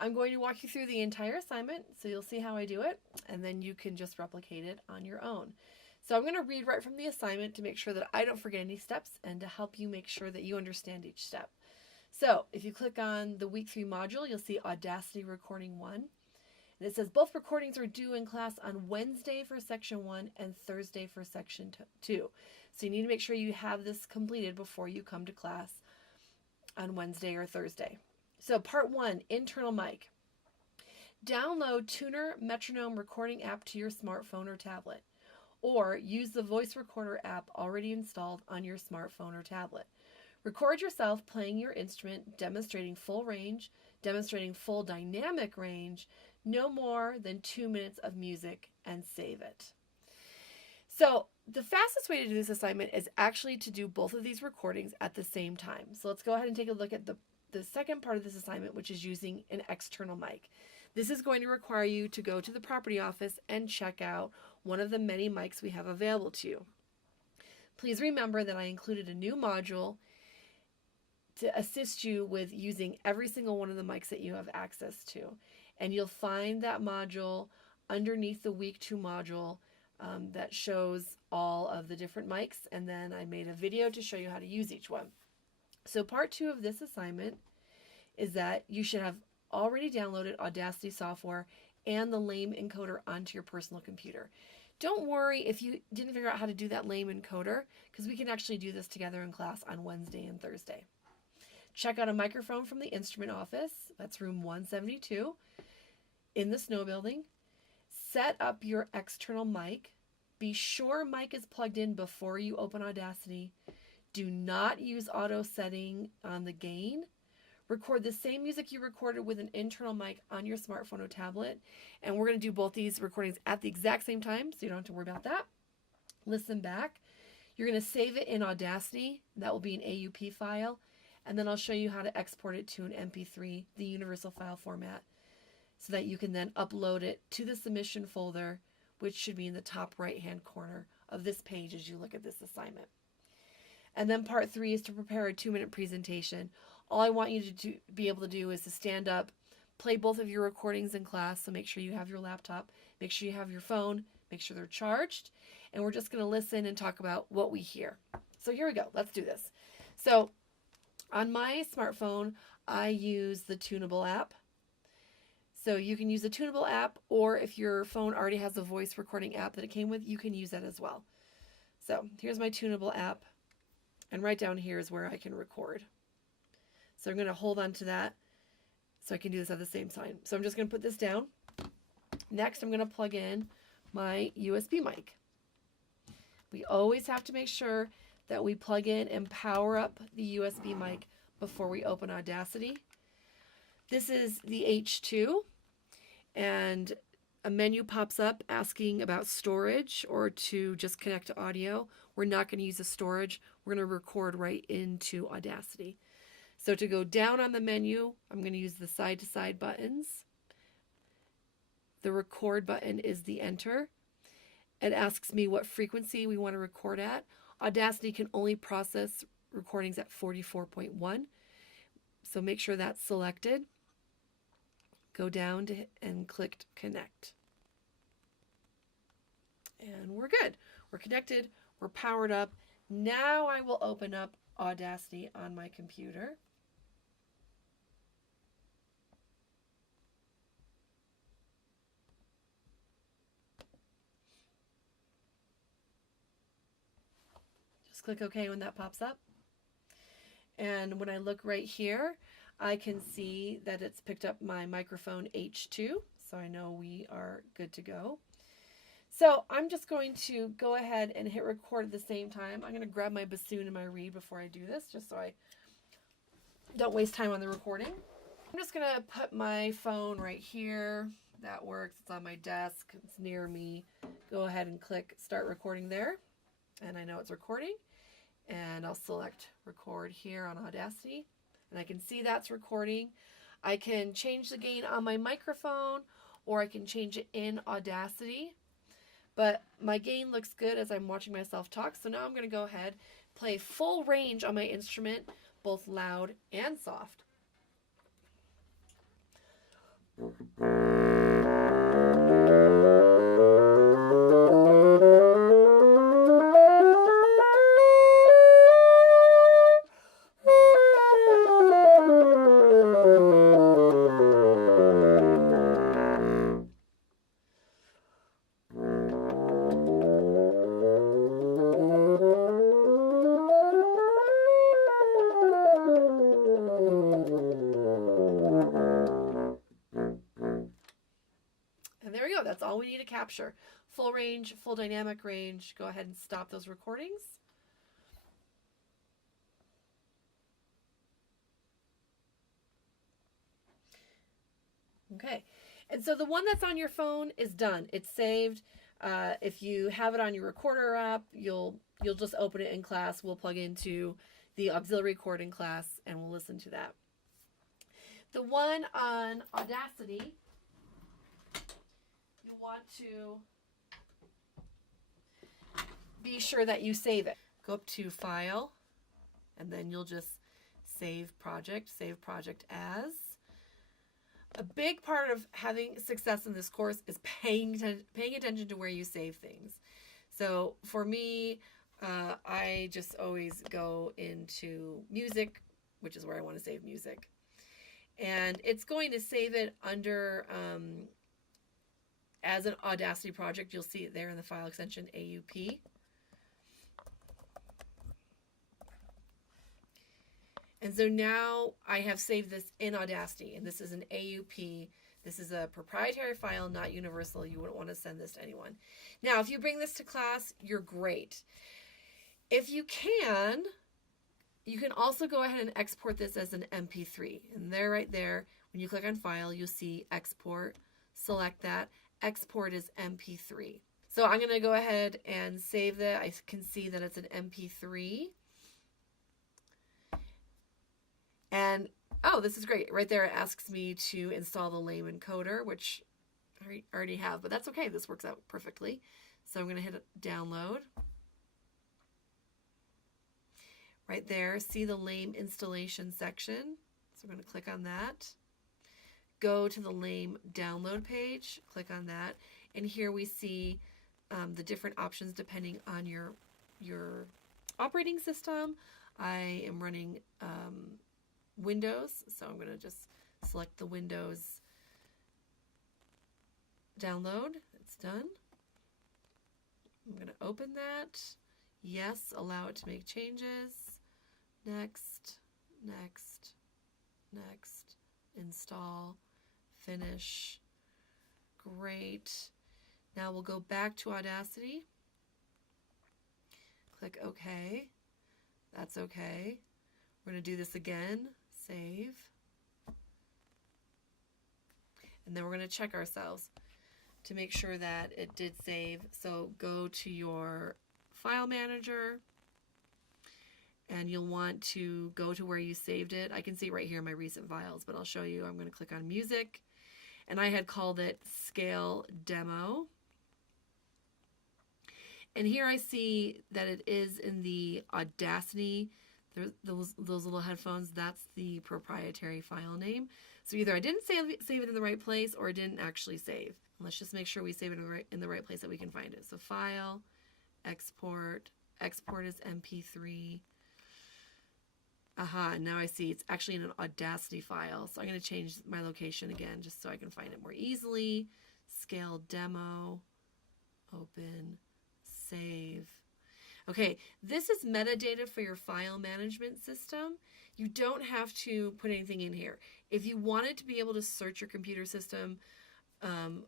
I'm going to walk you through the entire assignment so you'll see how I do it, and then you can just replicate it on your own. So I'm going to read right from the assignment to make sure that I don't forget any steps and to help you make sure that you understand each step. So if you click on the week 3 module, you'll see Audacity Recording 1. And it says both recordings are due in class on Wednesday for section 1 and Thursday for section 2. So you need to make sure you have this completed before you come to class on Wednesday or Thursday. So part 1, internal mic. Download Tuner Metronome recording app to your smartphone or tablet, or use the voice recorder app already installed on your smartphone or tablet. Record yourself playing your instrument, demonstrating full range, demonstrating full dynamic range, no more than 2 minutes of music, and save it. So the fastest way to do this assignment is actually to do both of these recordings at the same time. So let's go ahead and take a look at the second part of this assignment, which is using an external mic. This is going to require you to go to the property office and check out one of the many mics we have available to you. Please remember that I included a new module to assist you with using every single one of the mics that you have access to. And you'll find that module underneath the week 2 module that shows all of the different mics. And then I made a video to show you how to use each one. So part 2 of this assignment is that you should have already downloaded Audacity software and the lame encoder onto your personal computer. Don't worry if you didn't figure out how to do that lame encoder, because we can actually do this together in class on Wednesday and Thursday. Check out a microphone from the instrument office. That's room 172 in the Snow Building. Set up your external mic. Be sure mic is plugged in before you open Audacity. Do not use auto setting on the gain. Record the same music you recorded with an internal mic on your smartphone or tablet. And we're going to do both these recordings at the exact same time, so you don't have to worry about that. Listen back. You're going to save it in Audacity. That will be an AUP file. And then I'll show you how to export it to an MP3, the universal file format, so that you can then upload it to the submission folder, which should be in the top right-hand corner of this page as you look at this assignment. And then part 3 is to prepare a 2-minute presentation. All I want you to be able to do is to stand up, play both of your recordings in class, so make sure you have your laptop, make sure you have your phone, make sure they're charged, and we're just going to listen and talk about what we hear. So here we go. Let's do this. So on my smartphone, I use the Tunable app. So you can use the Tunable app, or if your phone already has a voice recording app that it came with, you can use that as well. So here's my Tunable app, and right down here is where I can record. So I'm going to hold on to that so I can do this at the same time. So I'm just going to put this down. Next, I'm going to plug in my USB mic. We always have to make sure that we plug in and power up the USB mic before we open Audacity. This is the H2, and a menu pops up asking about storage or to just connect to audio. We're not going to use the storage. We're going to record right into Audacity. So to go down on the menu, I'm going to use the side-to-side buttons. The record button is the enter. It asks me what frequency we want to record at. Audacity can only process recordings at 44.1. So make sure that's selected. Go down to and click connect. And we're good. We're connected. We're powered up. Now I will open up Audacity on my computer. Just click OK when that pops up. And when I look right here, I can see that it's picked up my microphone H2, so I know we are good to go. So I'm just going to go ahead and hit record at the same time. I'm going to grab my bassoon and my reed before I do this, just so I don't waste time on the recording. I'm just going to put my phone right here. That works. It's on my desk. It's near me. Go ahead and click start recording there. And I know it's recording. And I'll select record here on Audacity. And I can see that's recording. I can change the gain on my microphone, or I can change it in Audacity. But my gain looks good as I'm watching myself talk. So now I'm going to go ahead, play full range on my instrument, both loud and soft. And there we go. That's all we need to capture. Full range, full dynamic range. Go ahead and stop those recordings. Okay. And so the one that's on your phone is done. It's saved. If you have it on your recorder app, you'll just open it in class. We'll plug into the auxiliary recording class and we'll listen to that. The one on Audacity, you want to be sure that you save it. Go up to File, and then you'll just save project as. A big part of having success in this course is paying attention to where you save things. So for me, I just always go into music, which is where I want to save music. And it's going to save it under, as an Audacity project. You'll see it there in the file extension AUP. And so now I have saved this in Audacity, and this is an AUP. This is a proprietary file, not universal. You wouldn't want to send this to anyone. Now, if you bring this to class, you're great. If you can also go ahead and export this as an MP3. And there, right there, when you click on File, you'll see Export. Select that. Export as MP3. So I'm going to go ahead and save that. I can see that it's an MP3. And, oh, this is great. Right there, it asks me to install the lame encoder, which I already have, but that's okay. This works out perfectly. So I'm going to hit download. Right there, see the lame installation section. So I'm going to click on that. Go to the lame download page, click on that. And here we see the different options depending on your operating system. I am running Windows, so I'm going to just select the Windows download. It's done. I'm going to open that. Yes, allow it to make changes. Next, next, next, install, finish. Great. Now we'll go back to Audacity. Click OK. That's okay. We're going to do this again. Save. And then we're going to check ourselves to make sure that it did save. So go to your file manager and you'll want to go to where you saved it. I can see right here in my recent files, but I'll show you. I'm going to click on music and I had called it Scale Demo. And here I see that it is in the Audacity. Those little headphones, that's the proprietary file name. So either I didn't save it in the right place or it didn't actually save. Let's just make sure we save it in the right place that we can find it. So File, Export, Export as MP3. Aha, now I see it's actually in an Audacity file. So I'm going to change my location again just so I can find it more easily. Scale Demo, Open, Save. Okay, this is metadata for your file management system. You don't have to put anything in here. If you wanted to be able to search your computer system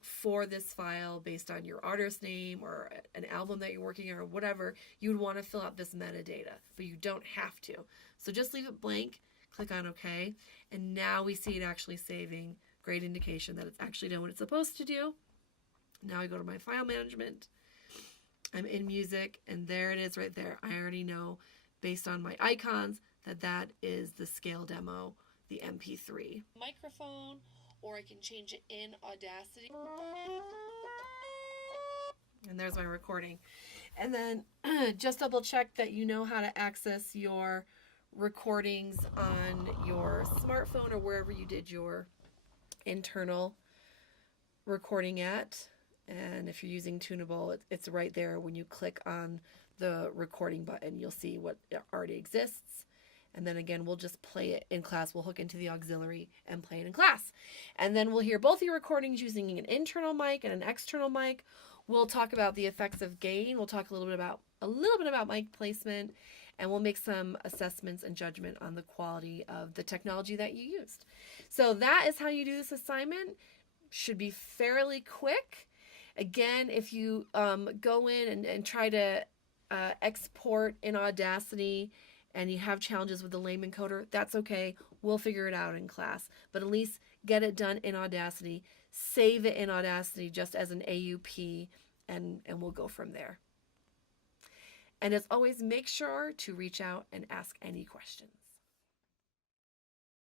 for this file based on your artist name or an album that you're working on or whatever, you would want to fill out this metadata, but you don't have to. So just leave it blank, click on OK, and now we see it actually saving. Great indication that it's actually done what it's supposed to do. Now I go to my file management. I'm in music, and there it is right there. I already know, based on my icons, that that is the scale demo, the MP3. Microphone, or I can change it in Audacity. And there's my recording. And then just double check that you know how to access your recordings on your smartphone or wherever you did your internal recording at. And if you're using Tunable, it's right there. When you click on the recording button, you'll see what already exists. And then again, we'll just play it in class. We'll hook into the auxiliary and play it in class. And then we'll hear both your recordings using an internal mic and an external mic. We'll talk about the effects of gain. We'll talk a little bit about mic placement, and we'll make some assessments and judgment on the quality of the technology that you used. So that is how you do this assignment. Should be fairly quick. Again, if you go in and try to export in Audacity and you have challenges with the lame encoder, that's okay. We'll figure it out in class. But at least get it done in Audacity. Save it in Audacity just as an AUP, and we'll go from there. And as always, make sure to reach out and ask any questions.